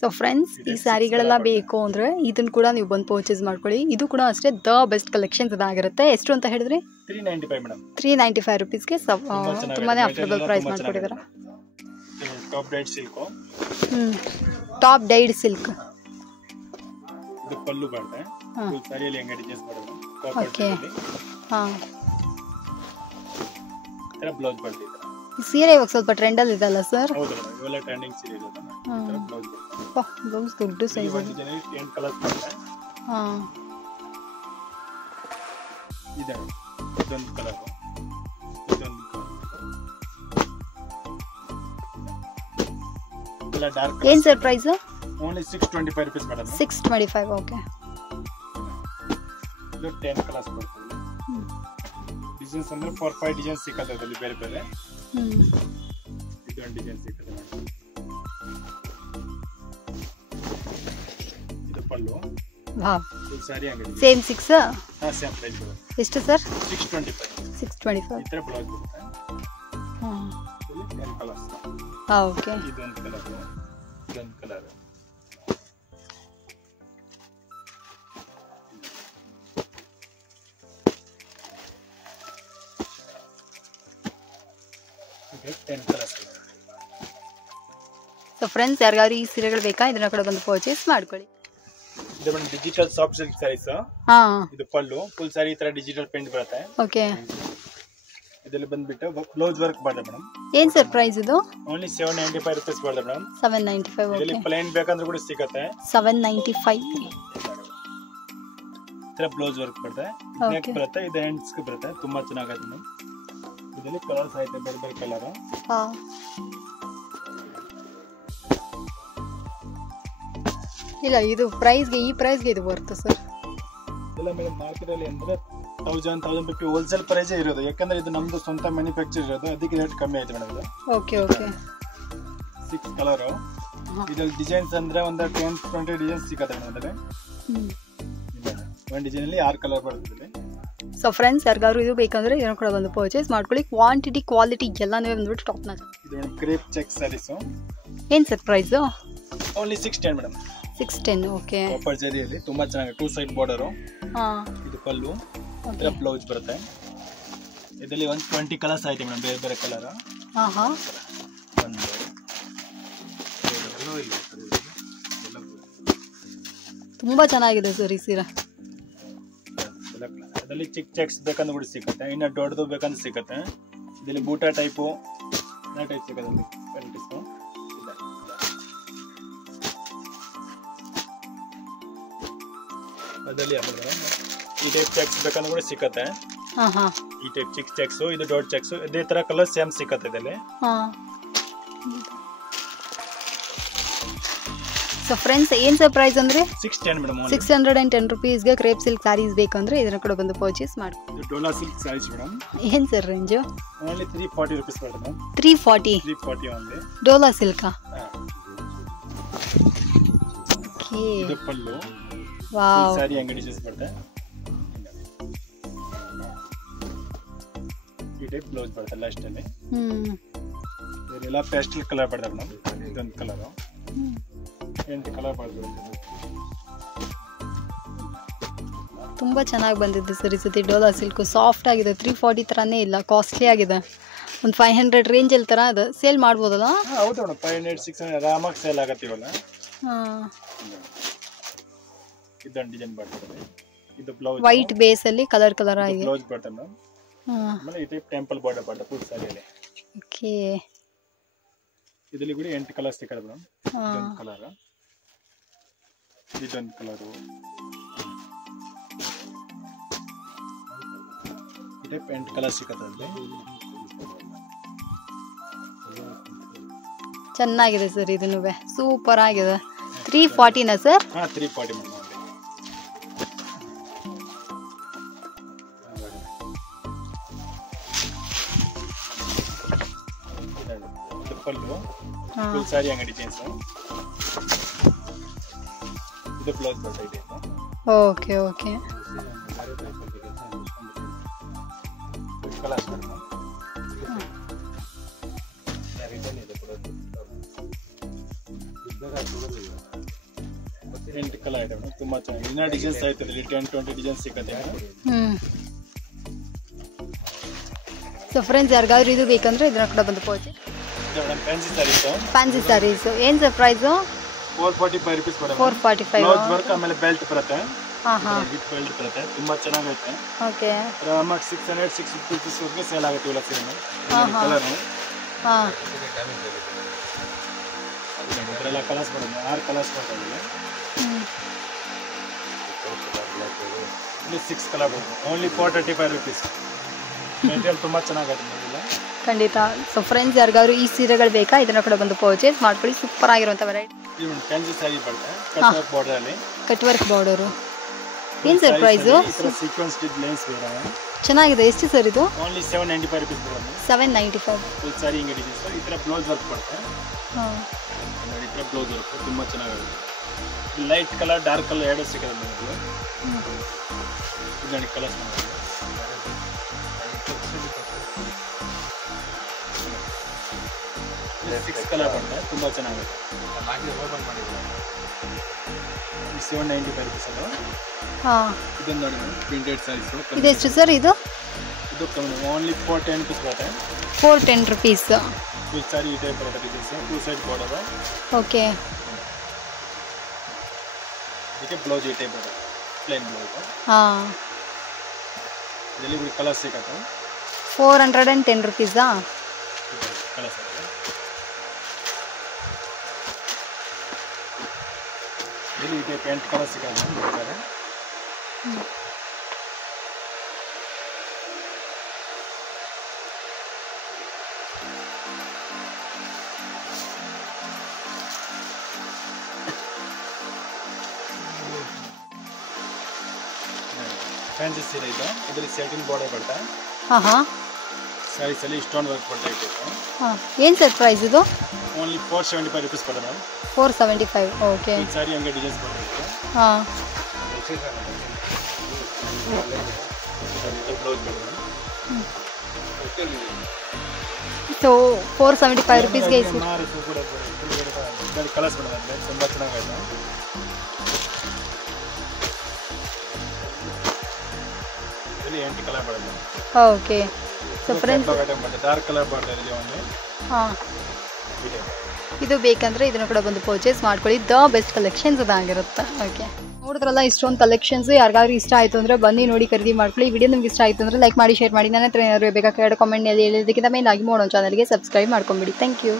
ಸೊ ಫ್ರೆಂಡ್ಸ್ ಈ ಸ್ಯಾರಿಗಳೆಲ್ಲ ಬೇಕು ಅಂದರೆ ಇದನ್ನು ಕೂಡ ನೀವು ಬಂದು ಪರ್ಚೇಸ್ ಮಾಡ್ಕೊಳ್ಳಿ. ಇದು ಕೂಡ ಅಷ್ಟೇ ದ ಬೆಸ್ಟ್ ಕಲೆಕ್ಷನ್ಸ್ ಇದಾಗಿರುತ್ತೆ. ಎಷ್ಟು ಅಂತ ಹೇಳಿದ್ರಿ? 395 ಮೇಡಮ್. 395 rupeesಗೆ ತುಂಬಾ ಅಫೋರ್ಡಬಲ್ ಪ್ರೈಸ್ ಮಾಡ್ಕೊಟ್ಟಿದ್ದಾರೆ. Top dyed silk. Top dyed silk. ಇದು ಪಲ್ಲು ಬರುತ್ತೆ. ಫುಲ್ ಸ್ಯಾರಿಯಲ್ಲಿ ಹೆಂಗೆ ಡಿಸೈನ್ಸ್ ಬರುತ್ತೆ. ಓಕೆ. ಹಾಂ, ತರ ಬ್ಲೌಸ್ ಬರುತ್ತೆ. ಸೀರೆ ಇವಾಗ ಸ್ವಲ್ಪ ಟ್ರೆಂಡಲ್ಲಿ ಇದೆಲ್ಲ ಸರ್? ಹೌದು ಮೇಡಮ್, ಇವೆಲ್ಲ ಟ್ರೆಂಡಿಂಗ್ ಸೀರೆ ಇದೆ. ಬ್ಲೌಸ್ ಬರುತ್ತೆ. ಬ್ಲೌಸ್ ದೊಡ್ಡ ಸೈಜ್. 10 ಕಲರ್ಸ್ ಬರುತ್ತೆ. ಹಾಂ, ಇದೆ ಇದೊಂದು ಕಲರ್, ಇದೊಂದು ಎಲ್ಲ ಡಾರ್ಕ್. ಏನು sir price? Only 625 rupees madam. 625. Okay. ಇದು 10 ಕಲರ್ಸ್ ಬರ್ತದೆ. ಡಿಸೈನ್ಸ್ ಅಂದ್ರೆ 4-5 ಡಿಸೈನ್ ಸಿಕ್ಕತ್ತೆ ಅದರಲ್ಲಿ ಬೇರೆ ಬೇರೆ. ಇದೊಂದು ಡಿಸೈನ್ ಸಿಕ್ಕತ್ತೆ ನೋಡಿ. ಇದು ಪಲ್ಲು. ವಾವ್. ಫುಲ್ ಸಾರಿ ಅಂಗಡಿ. ಸೇಮ್ 6. ಹಾ ಸೇಮ್ ಪ್ರೈಸ್ ಬರುತ್ತೆ. ಎಷ್ಟು ಸರ್? 625. 625. ಈ ತರ ಬ್ಲೌಸ್ ಬರುತ್ತೆ. ಇಲ್ಲಿ 10 ಕಲರ್ಸ್. ಹಾ ಓಕೆ. ಇದೊಂದು ಕಲರ್, ಇದೊಂದು colour. Okay 10 colours. So friends ಯಾರಿಗಾದ್ರು ಈ ಸೀರೆಗಳು ಬೇಕಾ ಇದನ್ನ ಕೂಡ ಬಂದು ಪರ್ಚೇಸ್ ಮಾಡ್ಕೊಳ್ಳಿ. ಇದು ಬಂದು ಡಿಜಿಟಲ್ ಸಾಫ್ಟ್ ಸಿಲ್ಕ್ ಸ್ಯಾರೀಸ್. ಹಾ ಇದು ಪಲ್ಲು ಫುಲ್ ಸಾರಿ ಈ ತರ ಡಿಜಿಟಲ್ ಪ್ರಿಂಟ್ ಬರುತ್ತೆ. ಓಕೆ. ಇದರಲ್ಲಿ ಬಂದ್ಬಿಟ್ಟು ಬ್ಲೌಸ್ ವರ್ಕ್ ಬರುತ್ತೆ ಮೇಡಮ್. ಏನ್ ಸರ್ ಪ್ರೈಸ್ ಇದು? ಓನ್ಲಿ 795 ರೂಪೀಸ್ ಬರುತ್ತೆ ಮೇಡಮ್. 795. ಓಕೆ. ಇದರಲ್ಲಿ ಪ್ಲೇನ್ ಬೇಕಂದ್ರೆ ಕೂಡ ಸಿಗುತ್ತೆ. 795. ಇತರ ಬ್ಲೌಸ್ ವರ್ಕ್ ಬರುತ್ತೆ. ನೆಕ್ ಬರುತ್ತೆ, ಇದು ಹ್ಯಾಂಡ್ಸ್ ಗೆ ಬರುತ್ತೆ. ತುಂಬಾ ಚೆನ್ನಾಗಿದೆ ಮೇಡಮ್. ಇದರಲ್ಲಿ ಕಲರ್ಸ್ ಐತೆ ಬೇರೆ ಬೇರೆ ಕಲರ್. ಹಾ ಇಲ್ಲ ಇದು ಪ್ರೈಸ್ಗೆ ಈ ಪ್ರೈಸ್ಗೆ ಇದು ವರ್ತ್ ಸರ್. ಇಲ್ಲ ಮೇಡಮ್ ಮಾರ್ಕೆಟ್ ಅಲ್ಲಿ ಅಂದ್ರೆ 1000-1050 ಹೋಲ್ಸೇಲ್ ಪ್ರೈಸ್ ಇರೋದು. ಯಾಕಂದ್ರೆ ಇದು ನಮ್ದು ಸ್ವಂತ ಮ್ಯಾನುಫ್ಯಾಕ್ಚರ್ ಇರೋದು, ಅದಕ್ಕೆ ರೇಟ್ ಕಮ್ಮಿ ಆಯ್ತು ಮೇಡಮ್. ಇದು ಓಕೆ ಓಕೆ. 6 ಕಲರ್. ಇದರಲ್ಲಿ ಡಿಸೈನ್ಸ್ ಅಂದ್ರೆ ಒಂದು 10-20 ಡಿಸೈನ್ಸ್ ಸಿಗುತ್ತೆ ಮೇಡಮ್. ಅದರಲ್ಲಿ ಒಂದು ಡಿಸೈನ್ ಅಲ್ಲಿ 6 ಕಲರ್ ಬರುತ್ತೆ. ಸೊ ಫ್ರೆಂಡ್ಸ್ ಯಾರಿಗಾದ್ರು ಇದು ಬೇಕಂದ್ರೆ ಇದನ್ನು ಕೂಡ ಬಂದು ಪರ್ಚೇಸ್ ಮಾಡ್ಕೊಳ್ಳಿ. ಕ್ವಾಂಟಿಟಿ ಕ್ವಾಲಿಟಿ ಎಲ್ಲಾನು ಬಂದ್ಬಿಟ್ಟು ಟಾಪ್ ನಾಚ್. ಇದು ಒಂದು ಕ್ರೇಪ್ ಚೆಕ್ ಸ್ಯಾರೀಸ್. ಏನ್ sir price? Only 610 madam. 610. Okay. Copper ಜರಿಯಲ್ಲಿ ತುಂಬಾ ಚೆನ್ನಾಗಿದೆ. 2 ಸೈಡ್ ಬಾರ್ಡರ್. ಹಾ ಇದು ಪಲ್ಲು. ಇದರ ಬ್ಲೌಸ್ ಬರುತ್ತೆ. ಇದರಲ್ಲಿ ಒಂದು 20 ಕಲರ್ಸ್ ಐತೆ ಮೇಡಮ್, ಬೇರೆ ಬೇರೆ ಕಲರ್. ಹಾ ಹಾ ತುಂಬಾ ಚೆನ್ನಾಗಿದೆ ಸರ್ ಈ ಸೀರೆ. ಅದರಲ್ಲಿ ಚಿಕ್ ಚೆಕ್ಸ್ ಬೇಕಂದ್ರೆ ಕೂಡ ಸಿಗುತ್ತೆ, ಇನ್ನು ದೊಡ್ಡದು ಬೇಕಂದ್ರೆ ಸಿಗುತ್ತೆ. ಇದರಲ್ಲಿ ಬೂಟಾ ಟೈಪು ಟೈಪ್ ಸಿಗುತ್ತೆ. ಅದರಲ್ಲಿ ಈ ಟೈಪ್ ಚೆಕ್ಸ್ ಬೇಕಂದ್ರೆ ಕೂಡ ಸಿಗುತ್ತೆ. ಈ ಟೈಪ್ ಚಿಕ್ ಚೆಕ್ಸ್, ಇದು ದೊಡ್ಡ ಚೆಕ್ಸ್, ಇದೇ ತರ ಕಲರ್ ಸೇಮ್ ಸಿಗುತ್ತೆ ಇದರಲ್ಲಿ. ಸೊ ಫ್ರೆಂಡ್ಸ್ ಏನ್ ಸರ್ ಪ್ರೈಸ್ ಅಂದ್ರೆ 610 ಮೇಡಮ್. 610 ರೂಪೀಸ್ಗೆ ಕ್ರೇಪ್ ಸಿಲ್ಕ್ ಸ್ಯಾರೀಸ್ ಬೇಕಂದ್ರೆ ಇದನ್ನ ಕೂಡ ಬಂದು ಪರ್ಚೇಸ್ ಮಾಡಿ. ಇದು ಡೋಲಾ ಸಿಲ್ಕ್ ಸ್ಯಾರೀಸ್ ಮೇಡಮ್. ಏನ್ ಸರ್ ರೇಂಜ್? ಓನ್ಲಿ 340 ರೂಪೀಸ್ ಬರುತ್ತೆ madam. 340 only. Dhola silk. Okay. ಇದು ಪಲ್ಲು. ವಾವ್. ಸಾರಿ ಅಂಗಡಿ ಡಿಸೈನ್ಸ್ ಬರುತ್ತೆ. ಈ ಟೈಪ್ ಬ್ಲೌಸ್ ಬರುತ್ತೆ ಲಾಸ್ಟ್ ಅಲ್ಲಿ. ಇದೆಲ್ಲ ಪೇಸ್ಟಲ್ ಕಲರ್ ಬರುತ್ತೆ ಮೇಡಮ್. ಇದೊಂದು ಕಲರ್. 8 ಕಲರ್ ಬರುತ್ತೆ. ತುಂಬಾ ಚೆನ್ನಾಗಿ ಬಂದಿದೆ ಸರ್ ಈ ಸತಿ ಡೋಲಾ ಸಿಲ್ಕ್. ಸಾಫ್ಟ್ ಆಗಿದೆ. 340 ತರಾನೇ ಇಲ್ಲ, ಕಾಸ್ಟ್ಲಿ ಆಗಿದೆ. ಒಂದು 500 ರೇಂಜ್ ಅಲ್ಲಿ ತರ ಅದು ಸೇಲ್ ಮಾಡ್ಬೋದಲ್ಲ? ಹೌದು ಮೇಡಮ್. 500-600 ಆರಾಮಾಗಿ ಸೇಲ್ ಆಗತ್ತೆ ಇವಾಗ. ಇದೊಂದು ಡಿಸೈನ್ ಬರ್ತದೆ. ಇದು ಬ್ಲೌಸ್ ವೈಟ್ ಬೇಸ್ ಅಲ್ಲಿ ಕಲರ್ ಆಗಿದೆ. ಬ್ಲೌಸ್ ಬರುತ್ತೆ ಮೇಡಮ್. ಆಮೇಲೆ ಈ ಟೈಪ್ ಟೆಂಪಲ್ ಬಾರ್ಡರ್ ಬರುತ್ತೆ ಫುಲ್ ಸಾರಿಯಲ್ಲಿ. ಓಕೆ. ಇದರಲ್ಲಿ ಕೂಡ 8 ಕಲರ್ ಸಿಗುತ್ತೆ ಮೇಡಮ್. ಇದೊಂದು ಕಲರ್, ಇದೊಂದು ಕಲರ್, ಈ ಟೈಪ್ 8 ಕಲರ್ ಸಿಗುತ್ತೆ ಅಲ್ಲಿ. ಚೆನ್ನಾಗಿದೆ ಸರ್ ಇದನ್ನು. ಸೂಪರ್ ಆಗಿದೆ. 340 ನಾ ಸರ್? ಹಾ 340 ಮೇಡಮ್. ಫುಲ್ ಸಾರಿ ಅಂಗಡಿ ಚೇಂಜ್. ಇದು ಬ್ಲೌಸ್ ಬರುತ್ತೆ. Okay okay. ಕಲರ್ಸ್ ಬರುತ್ತೆ. ಎಂಟು ಕಲರ್ ಇದೆ ಮೇಡಮ್. ತುಂಬಾ ಚೆನ್ನಾಗಿದೆ. ಇನ್ನ ಡಿಸೈನ್ಸ್ ಆಯ್ತದೆ. 10-20 ಡಿಸೈನ್ಸ್ ಸಿಗುತ್ತೆ. ಸೊ ಫ್ರೆಂಡ್ಸ್ ಯಾರಿಗಾದ್ರೂ ಇದು ಬೇಕಂದ್ರೆ ಇದನ್ನ ಕೂಡ ಬಂದು ಪರ್ಚೇಸ್. ಫ್ಯಾನ್ಸಿ ಸ್ಯಾರೀಸ್ ಏನ್ ಸರ್ ಪ್ರೈಸ್? 445 ರೂಪೀಸ್ ಬರುತ್ತೆ. 445. ಬ್ಲೌಸ್ ವರ್ಕ್ ಆಮೇಲೆ ಬೆಲ್ಟ್ ಬರುತ್ತೆ. ವಿತ್ ಬೆಲ್ಟ್ ಬರುತ್ತೆ. ತುಂಬಾ ಚೆನ್ನಾಗೈತೆ. ಓಕೆ. ಆರಾಮಾಗಿ 600-650 ರೂಪೀಸ್ ವರೆಗೆ ಸೇಲ್ ಆಗುತ್ತೆ ಇವೆಲ್ಲ ಸೀರೆ. ಕಲರ್ ಇದೆಲ್ಲ ಕಲರ್ಸ್ ಬರುತ್ತೆ. 6 ಕಲರ್ಸ್ ಬರುತ್ತೆ. ಇಲ್ಲಿ 6 ಕಲರ್ ಬರುತ್ತೆ. Only 435 rupees. ಮೆಟೀರಿಯಲ್ ತುಂಬಾ ಚೆನ್ನಾಗೈತೆ ಖಂಡಿತ. ಸೊ ಫ್ರೆಂಡ್ಸ್ ಯಾರಿಗಾದ್ರು ಈ ಸೀರೆಗಳು ಬೇಕಾ ಇದನ್ನ ಕೂಡ ಬಂದು ಪರ್ಚೇಸ್ ಮಾಡ್ಕೊಳ್ಳಿ. ಸೂಪರ್ ಆಗಿರುವಂತ ವೆರೈಟಿ. ಇದು ಫ್ಯಾನ್ಸಿ ಸ್ಯಾರಿ ಬರುತ್ತೆ. ಕಟ್ ವರ್ಕ್ ಬಾರ್ಡರ್ ಅಲ್ಲಿ. Cut work border. ಏನ್ ಸರ್ ಪ್ರೈಸ್? ಸೀಕ್ವೆನ್ಸ್ ಡಿಸೈನ್ಸ್ ಬರುತ್ತೆ. ಚೆನ್ನಾಗಿದೆ. ಎಷ್ಟು ಸರ್ ಇದು? ಓನ್ಲಿ 795 rupees ಬರುತ್ತೆ. 795. ಫುಲ್ ಸಾರಿ ಹಿಂಗೆ ಡಿಸೈನ್ಸ್ ಈ ಥರ ಬ್ಲೌಸ್ ವರ್ಕ್ ಬರುತ್ತೆ. ನೋಡಿ ಈ ಥರ ಬ್ಲೌಸ್ ವರ್ಕ್ ತುಂಬ ಚೆನ್ನಾಗಿರುತ್ತೆ. ಲೈಟ್ ಕಲರ್ ಡಾರ್ಕ್ ಕಲರ್ ಎರಡು ಸಿಗುತ್ತೆ ನಿಮಗೆ. ಇದು ನೋಡಿ ಕಲರ್ಸ್ ನೋಡಿ 6 ಕಲರ್ ಬರುತ್ತೆ ತುಂಬ ಚೆನ್ನಾಗಿದೆ. ಓಪನ್ ಮಾಡಿದ್ರೆ 795 rupees ಅದು. ಇದನ್ನು ನೋಡಿ ಪ್ರಿಂಟೆಡ್ ಸ್ಯಾರೀಸ್. ಇದೆಷ್ಟು ಸರ್ ಇದು? ಇದು ಓನ್ಲಿ 410 rupees ಬರುತ್ತೆ. 410 rupees. ಫುಲ್ ಸಾರಿ ಈ ಟೈಪ್ ಬರುತ್ತೆ ಡಿಸೈನ್ಸ್. 2 side border. ಓಕೆ. ಇದಕ್ಕೆ ಬ್ಲೌಸ್ ಈ ಟೈಪ್ ಬರುತ್ತೆ ಪ್ಲೇನ್ ಬ್ಲೌಸ್. ಇದರಲ್ಲಿ ಕೂಡ ಕಲರ್ ಸಿಗುತ್ತೆ. 410 rupees. ಕಲರ್ ಸಿಗುತ್ತೆ. ಇಲ್ಲಿ ಇದೆ ಪೇಂಟ್ ಕಲರ್ ಸಿಗುತ್ತೆ ನೋಡ್ತಾರೆ. ಫ್ಯಾನ್ಸಿ ಸೀರೆ ಇದು. ಇದರಲ್ಲಿ ಸೆಟಿನ್ ಬಾರ್ಡರ್ ಬರುತ್ತೆ. ಸ್ಯಾರೀಸ್ ಅಲ್ಲಿ ಸ್ಟೋನ್ ವರ್ಕ್ ಬರುತ್ತೆ ಇದೆ. ಏನು ಸರ್ ಪ್ರೈಸ್ ಇದು? ಓನ್ಲಿ 475 rupees ಬರುತ್ತೆ ಮ್ಯಾಮ್. 475. ಓಕೆ. ಈ ಸಾರಿ ಹಂಗೆ ಡಿಸೈನ್ಸ್ ಬರುತ್ತೆ. ಬ್ಲೌಸ್ ಬರುತ್ತೆ. ಸೊ 475 rupeesಗೆ ಇದು ಕಲರ್ಸ್ ಬರುತ್ತೆ ತುಂಬ ಚೆನ್ನಾಗಿದೆ. ಇದರಲ್ಲಿ 8 ಕಲರ್ ಬರುತ್ತೆ. Okay. So friends dark colour ಬರುತ್ತೆ ಇಲ್ಲಿ ಒಂದು. ಇದು ಬೇಕಂದ್ರೆ ಇದನ್ನು ಕೂಡ ಬಂದು ಪರ್ಚೇಸ್ ಮಾಡ್ಕೊಳ್ಳಿ. ದ ಬೆಸ್ಟ್ ಕಲೆಕ್ಷನ್ಸ್ ಅದಾಗಿರುತ್ತೆ. ಓಕೆ, ನೋಡಿದ್ರಲ್ಲ ಇಷ್ಟೊಂದು ಕಲೆಕ್ಷನ್ಸ್. ಯಾರಿಗಾದ್ರೂ ಇಷ್ಟ ಆಯಿತು ಅಂದರೆ ಬನ್ನಿ ನೋಡಿ ಖರೀದಿ ಮಾಡ್ಕೊಳ್ಳಿ. ವಿಡಿಯೋ ನಿಮ್ಗೆ ಇಷ್ಟ ಆಯಿತು ಅಂದರೆ ಲೈಕ್ ಮಾಡಿ, ಶೇರ್ ಮಾಡಿ. ನನ್ನ ಹತ್ರ ಏನಾದರೂ ಬೇಕಾದ್ರೆ ಕಾಮೆಂಟ್ನಲ್ಲಿ ಹೇಳೋದಕ್ಕಿಂತ ಮೇಲಾಗಿ ಮಾಡೋಣ ಚಾನಲ್ಗೆ ಸಬ್ಸ್ಕ್ರೈಬ್ ಮಾಡ್ಕೊಂಬಿಡಿ. Thank you.